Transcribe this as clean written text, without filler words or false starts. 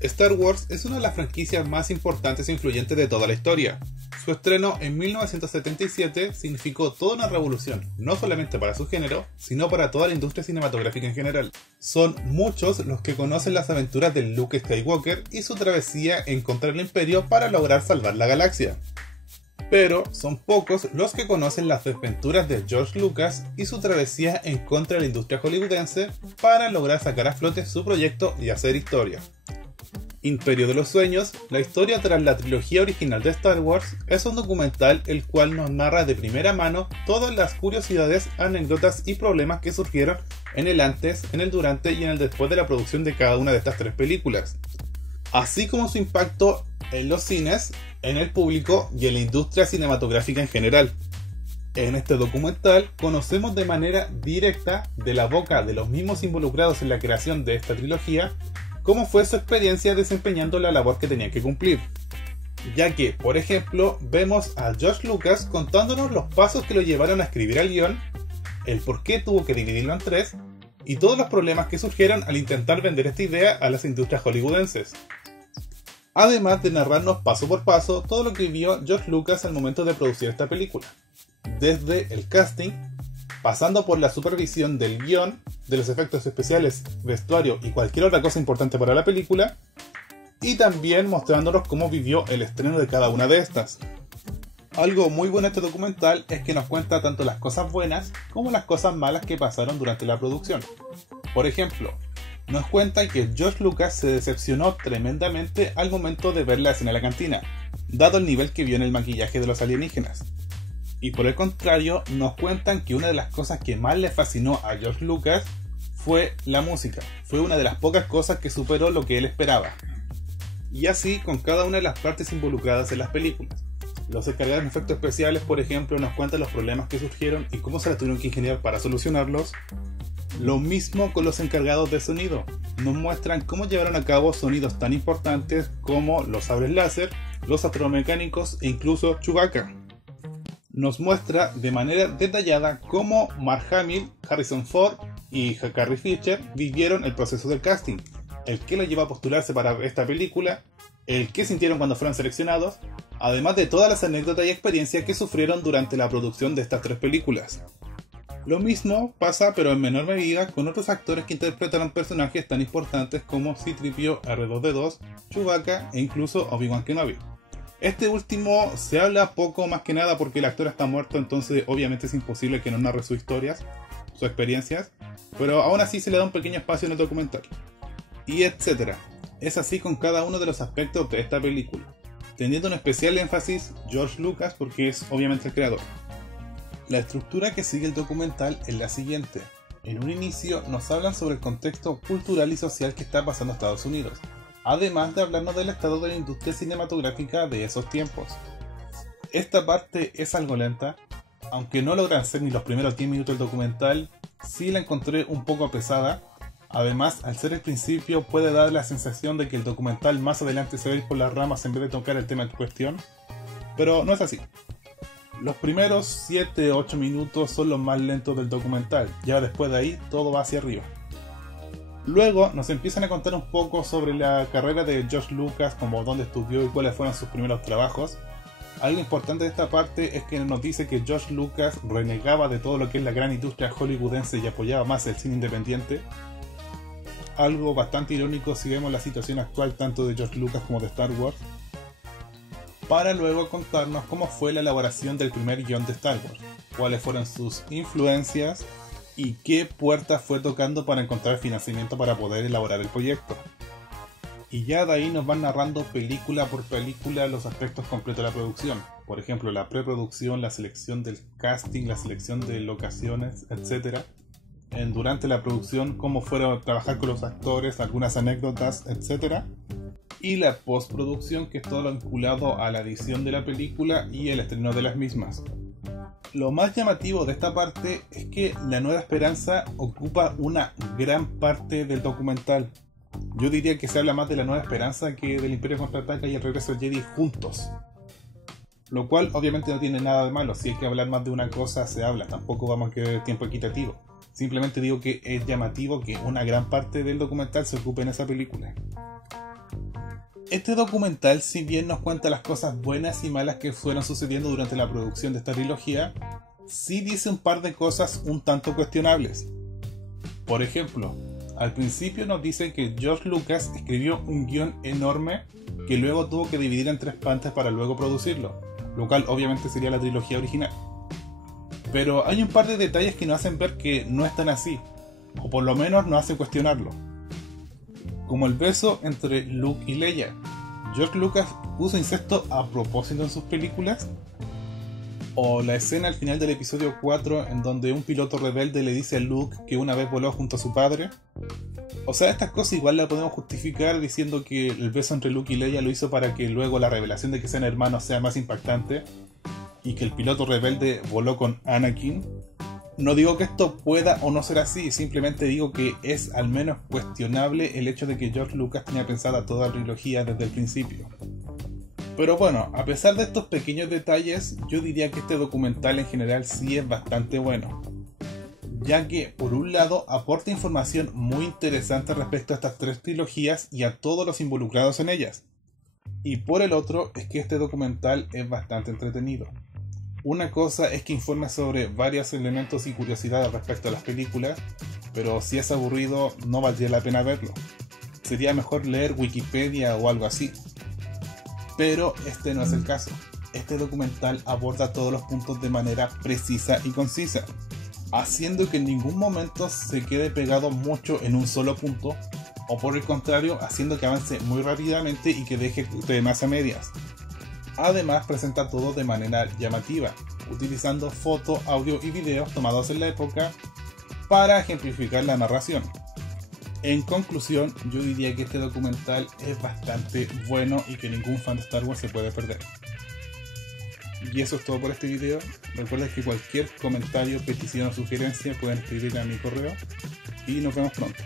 Star Wars es una de las franquicias más importantes e influyentes de toda la historia. Su estreno en 1977 significó toda una revolución, no solamente para su género, sino para toda la industria cinematográfica en general. Son muchos los que conocen las aventuras de Luke Skywalker y su travesía en contra del Imperio para lograr salvar la galaxia. Pero son pocos los que conocen las desventuras de George Lucas y su travesía en contra de la industria hollywoodense para lograr sacar a flote su proyecto y hacer historia. Imperio de los Sueños, la historia tras la trilogía original de Star Wars, es un documental el cual nos narra de primera mano todas las curiosidades, anécdotas y problemas que surgieron en el antes, en el durante y en el después de la producción de cada una de estas tres películas, así como su impacto en los cines, en el público y en la industria cinematográfica en general. En este documental conocemos de manera directa, de la boca de los mismos involucrados en la creación de esta trilogía, cómo fue su experiencia desempeñando la labor que tenían que cumplir. Ya que, por ejemplo, vemos a George Lucas contándonos los pasos que lo llevaron a escribir el guión, el por qué tuvo que dividirlo en tres, y todos los problemas que surgieron al intentar vender esta idea a las industrias hollywoodenses. Además de narrarnos paso por paso todo lo que vio George Lucas al momento de producir esta película. Desde el casting, pasando por la supervisión del guión, de los efectos especiales, vestuario y cualquier otra cosa importante para la película, y también mostrándonos cómo vivió el estreno de cada una de estas. Algo muy bueno de este documental es que nos cuenta tanto las cosas buenas como las cosas malas que pasaron durante la producción. Por ejemplo, nos cuenta que George Lucas se decepcionó tremendamente al momento de ver la escena de la cantina, dado el nivel que vio en el maquillaje de los alienígenas. Y por el contrario, nos cuentan que una de las cosas que más le fascinó a George Lucas fue la música. Fue una de las pocas cosas que superó lo que él esperaba. Y así con cada una de las partes involucradas en las películas. Los encargados de efectos especiales, por ejemplo, nos cuentan los problemas que surgieron y cómo se las tuvieron que ingeniar para solucionarlos. Lo mismo con los encargados de sonido. Nos muestran cómo llevaron a cabo sonidos tan importantes como los sables láser, los astromecánicos e incluso Chewbacca. Nos muestra de manera detallada cómo Mark Hamill, Harrison Ford y Carrie Fisher vivieron el proceso del casting, el que los llevó a postularse para esta película, el que sintieron cuando fueron seleccionados, además de todas las anécdotas y experiencias que sufrieron durante la producción de estas tres películas. Lo mismo pasa, pero en menor medida, con otros actores que interpretaron personajes tan importantes como C-3PO, R2-D2, Chewbacca e incluso Obi-Wan Kenobi. Este último se habla poco más que nada porque el actor está muerto, entonces obviamente es imposible que nos narre sus historias, sus experiencias, pero aún así se le da un pequeño espacio en el documental. Y etcétera. Es así con cada uno de los aspectos de esta película, teniendo un especial énfasis George Lucas porque es obviamente el creador. La estructura que sigue el documental es la siguiente. En un inicio nos hablan sobre el contexto cultural y social que está pasando en Estados Unidos, además de hablarnos del estado de la industria cinematográfica de esos tiempos. Esta parte es algo lenta, aunque no logran ser ni los primeros 10 minutos del documental, sí la encontré un poco pesada. Además, al ser el principio puede dar la sensación de que el documental más adelante se va a ir por las ramas en vez de tocar el tema en cuestión, pero no es así. Los primeros 7-8 minutos son los más lentos del documental, ya después de ahí todo va hacia arriba. Luego nos empiezan a contar un poco sobre la carrera de George Lucas, como dónde estudió y cuáles fueron sus primeros trabajos. Algo importante de esta parte es que nos dice que George Lucas renegaba de todo lo que es la gran industria hollywoodense y apoyaba más el cine independiente. Algo bastante irónico si vemos la situación actual tanto de George Lucas como de Star Wars. Para luego contarnos cómo fue la elaboración del primer guión de Star Wars, cuáles fueron sus influencias y qué puertas fue tocando para encontrar financiamiento para poder elaborar el proyecto. Y ya de ahí nos van narrando película por película los aspectos completos de la producción. Por ejemplo, la preproducción, la selección del casting, la selección de locaciones, etc. Durante la producción, cómo fueron a trabajar con los actores, algunas anécdotas, etc. Y la postproducción, que es todo lo vinculado a la edición de la película y el estreno de las mismas. Lo más llamativo de esta parte es que La Nueva Esperanza ocupa una gran parte del documental. Yo diría que se habla más de La Nueva Esperanza que del Imperio Contraataca y El Regreso del Jedi juntos. Lo cual obviamente no tiene nada de malo, si hay que hablar más de una cosa se habla, tampoco vamos a querer tiempo equitativo. Simplemente digo que es llamativo que una gran parte del documental se ocupe en esa película. Este documental, si bien nos cuenta las cosas buenas y malas que fueron sucediendo durante la producción de esta trilogía, sí dice un par de cosas un tanto cuestionables. Por ejemplo, al principio nos dicen que George Lucas escribió un guión enorme que luego tuvo que dividir en 3 partes para luego producirlo, lo cual obviamente sería la trilogía original. Pero hay un par de detalles que nos hacen ver que no es tan así, o por lo menos nos hacen cuestionarlo. Como el beso entre Luke y Leia. ¿George Lucas puso incesto a propósito en sus películas? O la escena al final del episodio 4 en donde un piloto rebelde le dice a Luke que una vez voló junto a su padre. O sea, estas cosas igual las podemos justificar diciendo que el beso entre Luke y Leia lo hizo para que luego la revelación de que sean hermanos sea más impactante y que el piloto rebelde voló con Anakin. No digo que esto pueda o no ser así, simplemente digo que es al menos cuestionable el hecho de que George Lucas tenía pensada toda la trilogía desde el principio. Pero bueno, a pesar de estos pequeños detalles, yo diría que este documental en general sí es bastante bueno, ya que por un lado aporta información muy interesante respecto a estas 3 trilogías y a todos los involucrados en ellas, y por el otro es que este documental es bastante entretenido. Una cosa es que informa sobre varios elementos y curiosidades respecto a las películas, pero si es aburrido no valdría la pena verlo. Sería mejor leer Wikipedia o algo así. Pero este no es el caso. Este documental aborda todos los puntos de manera precisa y concisa, haciendo que en ningún momento se quede pegado mucho en un solo punto, o por el contrario, haciendo que avance muy rápidamente y que deje temas a medias. Además presenta todo de manera llamativa, utilizando foto, audio y videos tomados en la época para ejemplificar la narración. En conclusión, yo diría que este documental es bastante bueno y que ningún fan de Star Wars se puede perder. Y eso es todo por este video. Recuerda que cualquier comentario, petición o sugerencia pueden escribir a mi correo y nos vemos pronto.